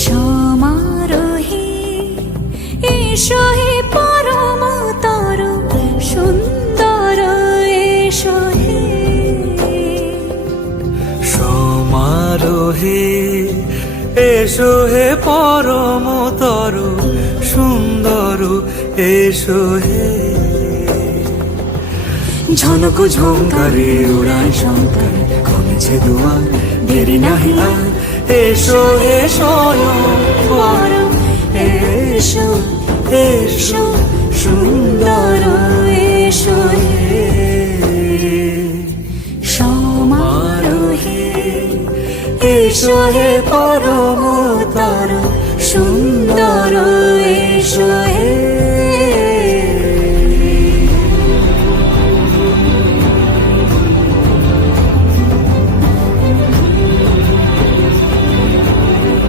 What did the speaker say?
সমারোহে এসো হে পরমতর সুন্দর এসো হে। সমারোহে এসো হে পরমতর সুন্দর এসো হে। ঝনক ঝঙ্কারে উড়ায় শঙ্কার কমেছে দুয়ার দেরি নাহি আর। এসো হে স্বয়ং পরম এসো এসো সুন্দর এসো হে। সমারোহে এসো হে পরম